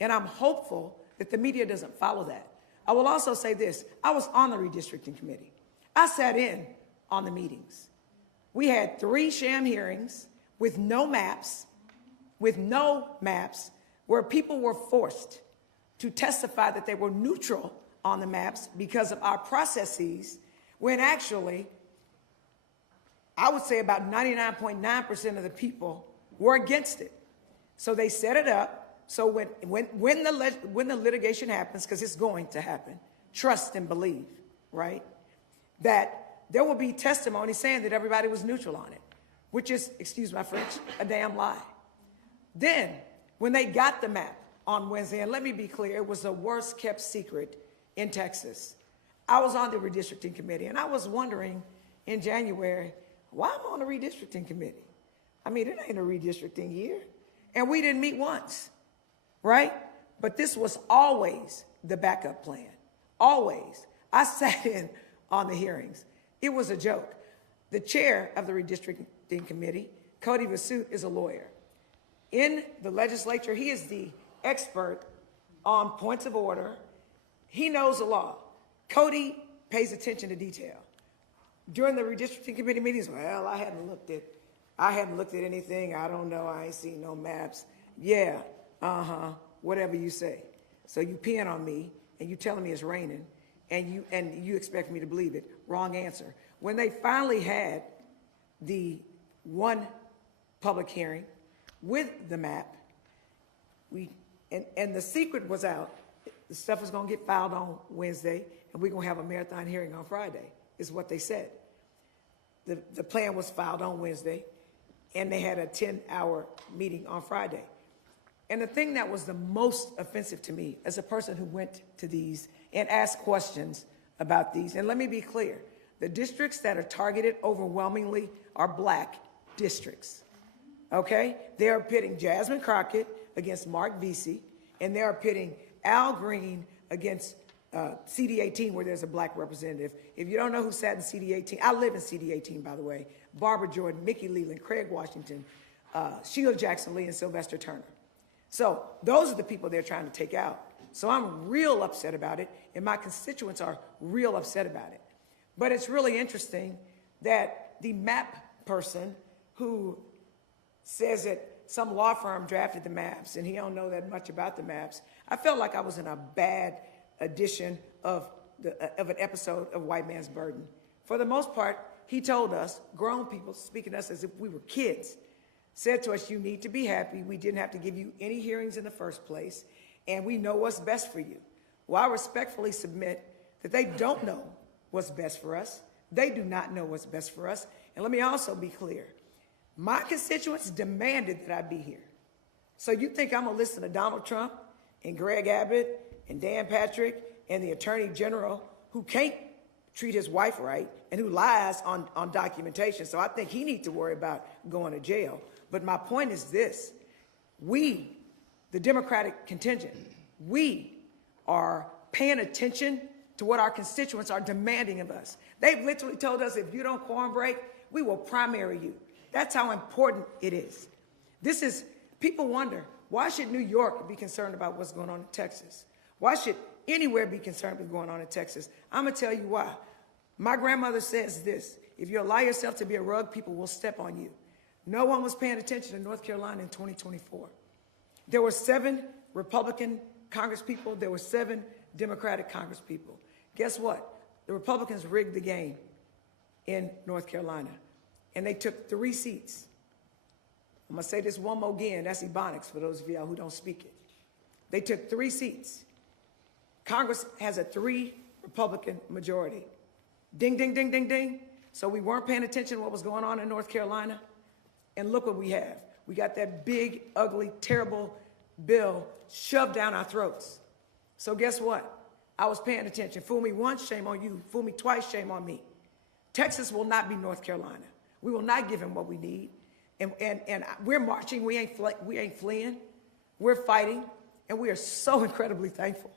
And I'm hopeful that the media doesn't follow that. I will also say this. I was on the redistricting committee. I sat in on the meetings. We had 3 sham hearings with no maps, where people were forced to testify that they were neutral on the maps because of our processes, when actually, I would say about 99.9% of the people were against it. So they set it up, so when the litigation happens, because it's going to happen, trust and believe, right, that there will be testimony saying that everybody was neutral on it, which is, excuse my French, a damn lie. Then, when they got the map on Wednesday, and let me be clear, it was the worst kept secret in Texas. I was on the redistricting committee, and I was wondering in January, why am I on the redistricting committee? I mean, it ain't a redistricting year. And we didn't meet once, right? But this was always the backup plan, always. I sat in on the hearings. It was a joke. The chair of the redistricting committee, Cody Vasut, is a lawyer. In the legislature, he is the expert on points of order. He knows the law. Cody pays attention to detail. During the redistricting committee meetings, well, I hadn't looked at anything. I don't know. I ain't seen no maps. Yeah, whatever you say. So you peeing on me and you telling me it's raining and you expect me to believe it. Wrong answer. When they finally had the one public hearing with the map, and the secret was out. The stuff was going to get filed on Wednesday, and we're going to have a marathon hearing on Friday, is what they said. The plan was filed on Wednesday, and they had a 10-hour meeting on Friday. And the thing that was the most offensive to me as a person who went to these and asked questions about these, and let me be clear, the districts that are targeted overwhelmingly are black districts, okay? They are pitting Jasmine Crockett against Mark Vesey, and they are pitting Al Green against CD18, where there's a black representative. If you don't know who sat in CD18, I live in CD18, by the way. Barbara Jordan, Mickey Leland, Craig Washington, Sheila Jackson Lee, and Sylvester Turner. So those are the people they're trying to take out. So I'm real upset about it, and my constituents are real upset about it. But it's really interesting that the map person who says that some law firm drafted the maps and he don't know that much about the maps, I felt like I was in a bad edition of an episode of White Man's Burden. For the most part, he told us, grown people, speaking to us as if we were kids, said to us, you need to be happy. We didn't have to give you any hearings in the first place, and we know what's best for you. Well, I respectfully submit that they don't know what's best for us. They do not know what's best for us. And let me also be clear. My constituents demanded that I be here. So you think I'm gonna listen to Donald Trump and Greg Abbott and Dan Patrick and the Attorney General who can't treat his wife right and who lies on documentation? So I think he needs to worry about going to jail. But my point is this: we, the Democratic contingent, we are paying attention to what our constituents are demanding of us. They've literally told us, if you don't quorum break, we will primary you. That's how important it is. This is, people wonder, why should New York be concerned about what's going on in Texas? Why should anywhere be concerned with what's going on in Texas? I'm gonna tell you why. My grandmother says this: if you allow yourself to be a rug, people will step on you. No one was paying attention to North Carolina in 2024. There were 7 Republican congresspeople, there were 7 Democratic congresspeople. Guess what? The Republicans rigged the game in North Carolina, and they took 3 seats. I'm gonna say this one more again, that's Ebonics for those of y'all who don't speak it. They took 3 seats. Congress has a 3 Republican majority. Ding, ding, ding, ding, ding. So we weren't paying attention to what was going on in North Carolina, and look what we have. We got that big, ugly, terrible bill shoved down our throats. So guess what? I was paying attention. Fool me once, shame on you. Fool me twice, shame on me. Texas will not be North Carolina. We will not give him what we need. And we're marching, we ain't fleeing. We're fighting, and we are so incredibly thankful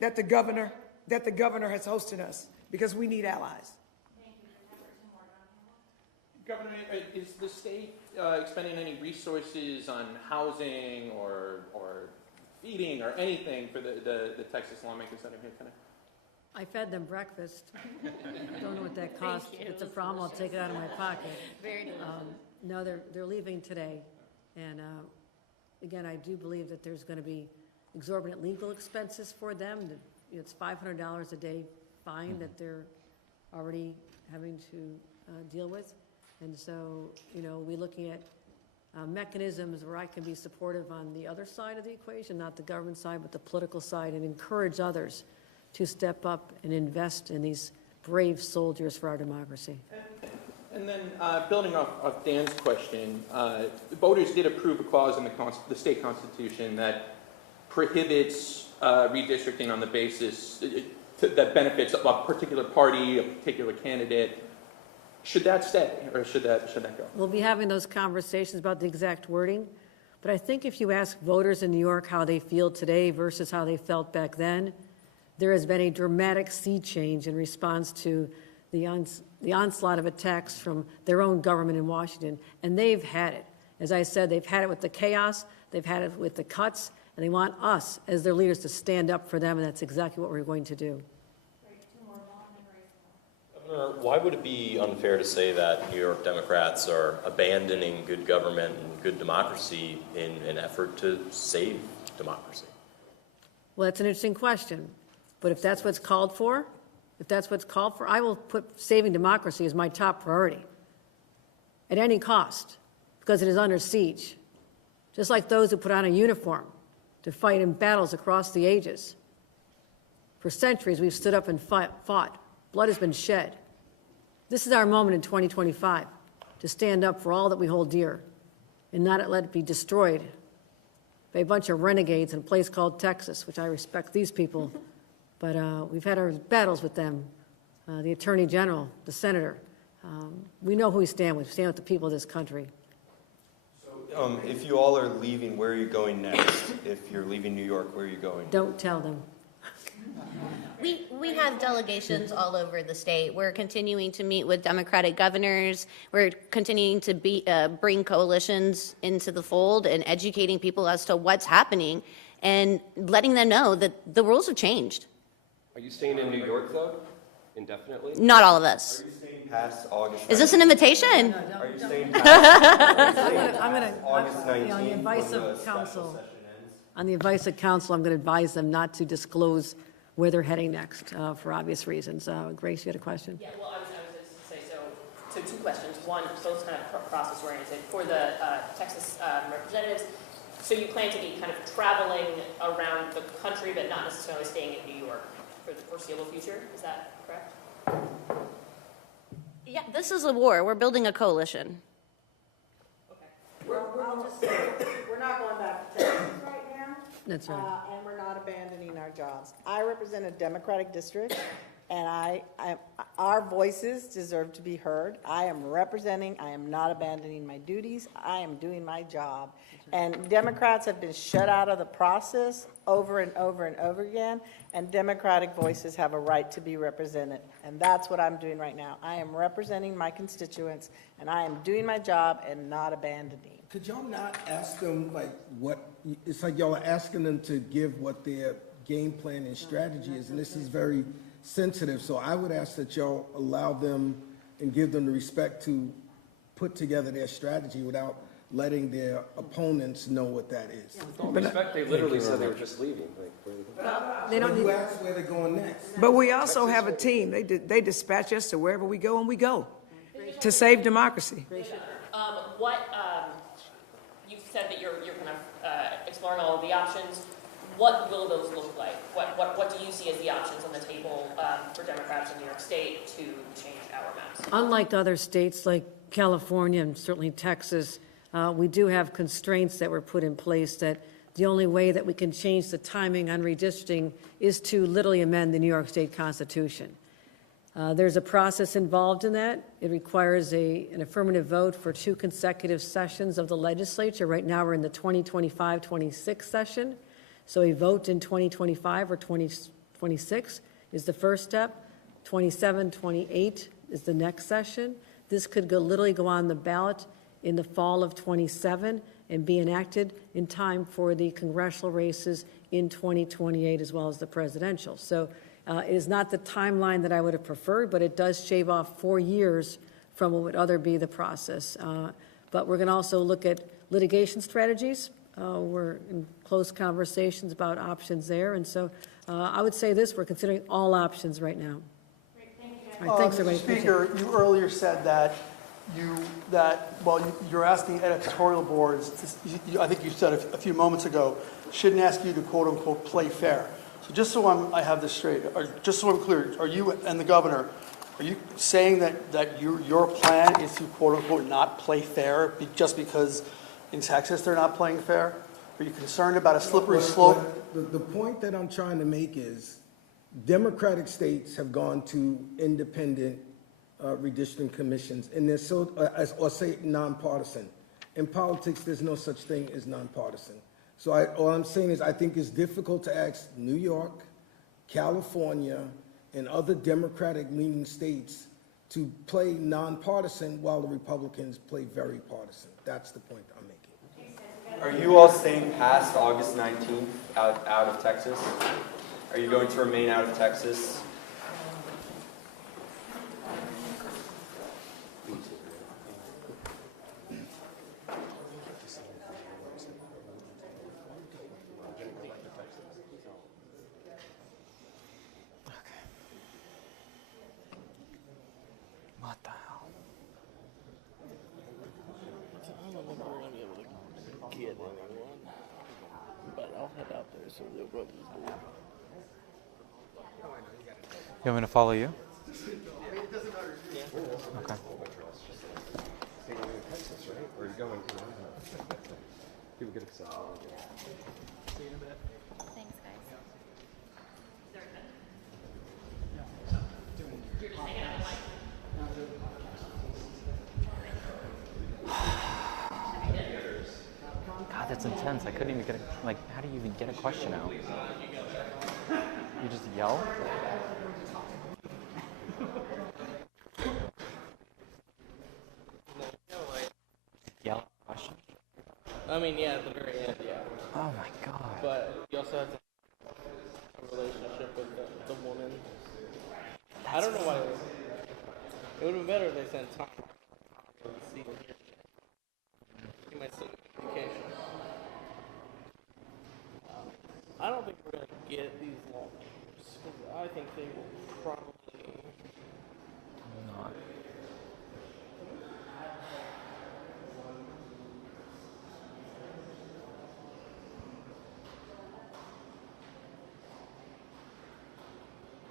that the governor has hosted us, because we need allies. Governor, is the state expending any resources on housing or heating or anything for the Texas lawmakers that are here tonight? I fed them breakfast. Don't know what that costs. If it's a problem, I'll take it out of my pocket. Very delicious. No, they're leaving today. And again, I do believe that there's going to be exorbitant legal expenses for them. It's $500 a day fine that they're already having to deal with. And so, we're looking at mechanisms where I can be supportive on the other side of the equation, not the government side, but the political side, and encourage others to step up and invest in these brave soldiers for our democracy. And then building off Dan's question, voters did approve a clause in the state constitution that prohibits redistricting on the basis that benefits a particular party, a particular candidate. Should that stay, or should that go? We'll be having those conversations about the exact wording, but I think if you ask voters in New York how they feel today versus how they felt back then, there has been a dramatic sea change in response to the onslaught of attacks from their own government in Washington, and they've had it. As I said, they've had it with the chaos, they've had it with the cuts, and they want us as their leaders to stand up for them, and that's exactly what we're going to do. Governor, why would it be unfair to say that New York Democrats are abandoning good government and good democracy in an effort to save democracy? Well, that's an interesting question. But if that's what's called for, I will put saving democracy as my top priority at any cost, because it is under siege. Just like those who put on a uniform to fight in battles across the ages. For centuries, we've stood up and fought. Blood has been shed. This is our moment in 2025 to stand up for all that we hold dear and not let it be destroyed by a bunch of renegades in a place called Texas, which I respect these people. But we've had our battles with them, the Attorney General, the Senator. We know who we stand with. We stand with the people of this country. So if you all are leaving, where are you going next? If you're leaving New York, where are you going? Don't tell them. We have delegations all over the state. We're continuing to meet with Democratic governors. We're continuing to bring coalitions into the fold and educating people as to what's happening and letting them know that the rules have changed. Are you staying in New York, though, indefinitely? Not all of us. Are you staying past August 19th? Is this an invitation? Are you staying past On August 19th? the advice when of the counsel. special session ends? On the advice of counsel, I'm going to advise them not to disclose where they're heading next for obvious reasons. Grace, you had a question? Yeah, well, I was just to say, so two questions. One, both kind of process-oriented. For the Texas representatives, so you plan to be kind of traveling around the country, but not necessarily staying in New York for the foreseeable future? Is that correct? Yeah, this is a war. We're building a coalition. Okay. I'll just say, we're not going back to Texas right now. That's right. And we're not abandoning our jobs. I represent a Democratic district, and our voices deserve to be heard. I am representing, I am not abandoning my duties. I am doing my job. And Democrats have been shut out of the process over and over and over again, and Democratic voices have a right to be represented. And that's what I'm doing right now. I am representing my constituents, and I am doing my job and not abandoning. Could y'all not ask them, like, it's like y'all are asking them to give what their game plan and strategy is, and this is very sensitive, so I would ask that y'all allow them and give them the respect to put together their strategy without letting their opponents know what that is. With all respect, they literally said they were just leaving. They don't You need, ask where they're going next. But we also have a team. They dispatch us to wherever we go, and we go to save democracy. You said that you're kind of exploring all of the options. What will those look like? What do you see as the options on the table for Democrats in New York State to change our maps? unlike other states like California and certainly Texas, we do have constraints that were put in place that the only way that we can change the timing on redistricting is to literally amend the New York State Constitution. There's a process involved in that. It requires an affirmative vote for 2 consecutive sessions of the legislature. Right now we're in the 2025-26 session. So a vote in 2025 or 2026 is the first step. 27, 28 is the next session. This could literally go on the ballot in the fall of 27, and be enacted in time for the congressional races in 2028 as well as the presidential. So it is not the timeline that I would have preferred, but it does shave off 4 years from what would other be the process. But we're going to also look at litigation strategies. We're in close conversations about options there. And so I would say this, we're considering all options right now. All right, thanks, everybody. Appreciate it. Speaker, you earlier said that you're asking editorial boards, I think you said a few moments ago, shouldn't ask you to quote-unquote play fair. So just so I have this straight, or just so I'm clear, are you and the governor, are you saying that your plan is to quote-unquote not play fair just because in Texas they're not playing fair? Are you concerned about a slippery slope? The point that I'm trying to make is Democratic states have gone to independent redistricting commissions, and they're so, or say nonpartisan. In politics, there's no such thing as nonpartisan. So all I'm saying is I think it's difficult to ask New York, California, and other Democratic-leaning states to play nonpartisan while the Republicans play very partisan. That's the point I'm making. Are you all staying past August 19th out of Texas? Are you going to remain out of Texas? What the hell? I don't know if we're going to be able to get anyone, but I'll head out there so they'll probably do it. You want me to follow you? Okay. Or you going to? People get excited. See you in a bit. Thanks, guys. God, that's intense. I couldn't even get a, like, how do you even get a question out? You just yell? Yell a question? I mean, yeah, at the very end, yeah. Oh my God. But you also have to have a relationship with the woman. I don't know why. It would have been better if they sent Tom to see and hear shit. He might still get communication. I don't think we're going to get these lawmakers. I think they will probably... Not.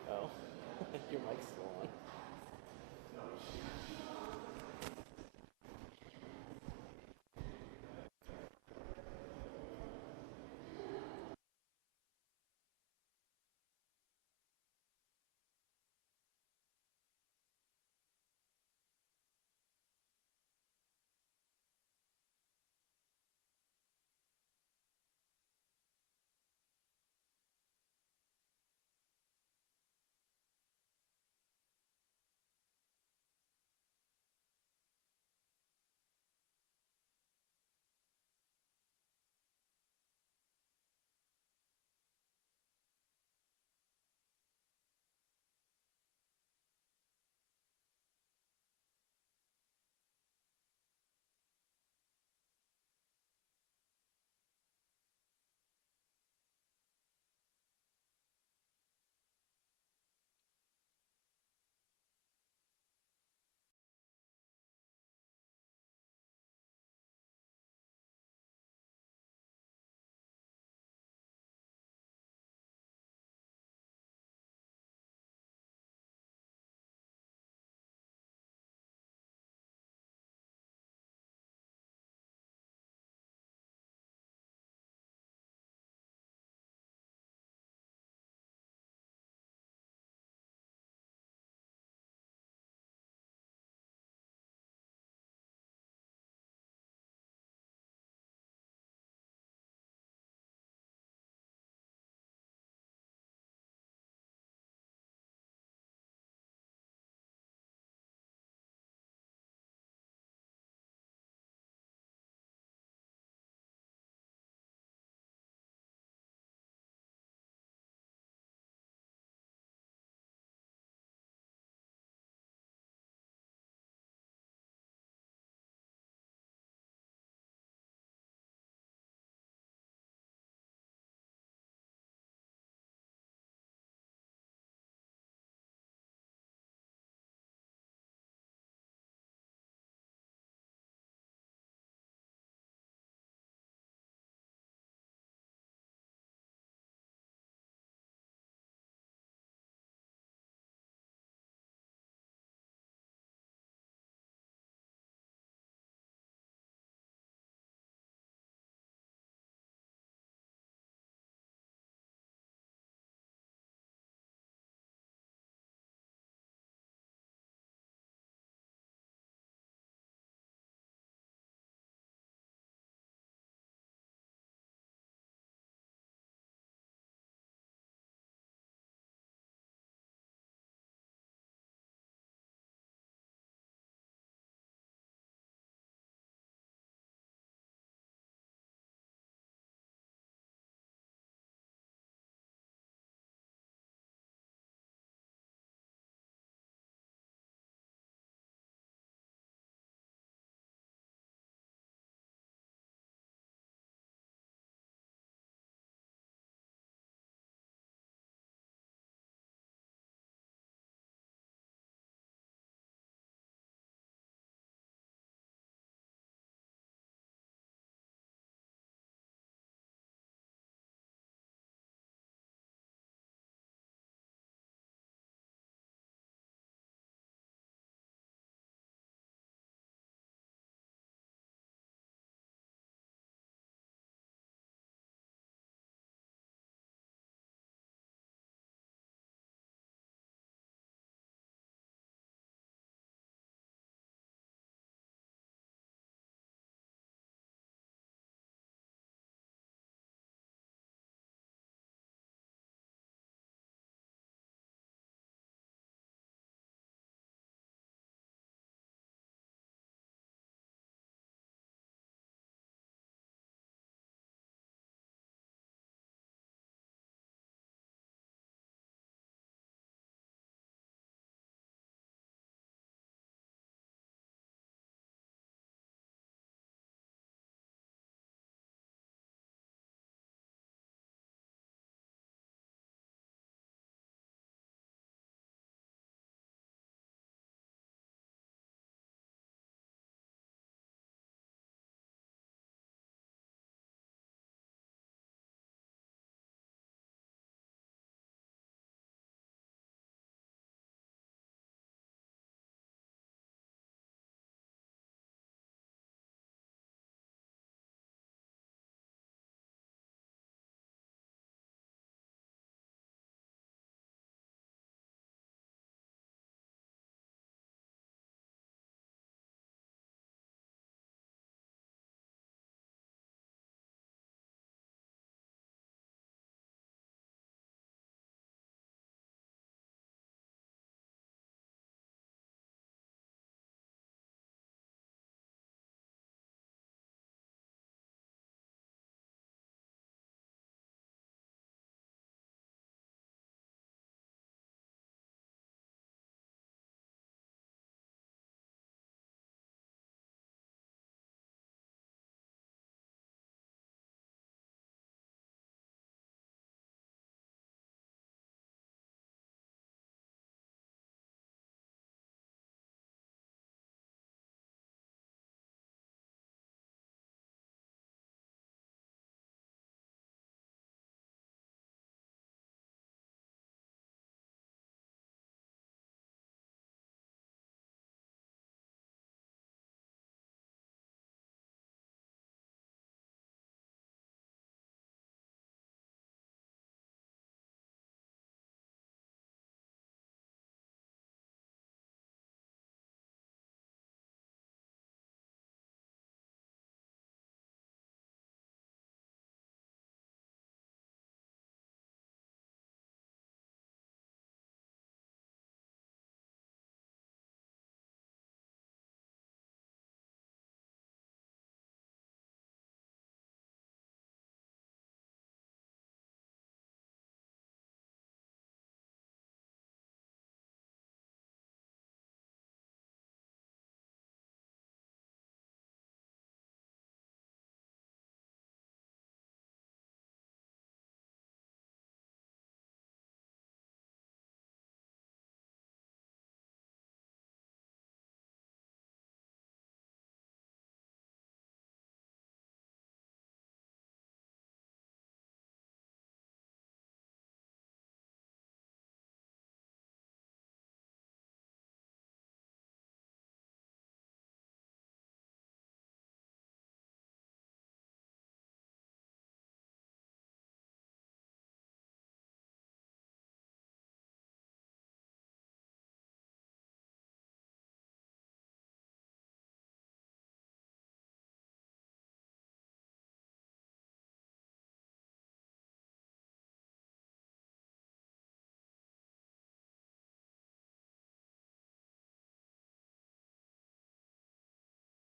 Oh, your mic's still on.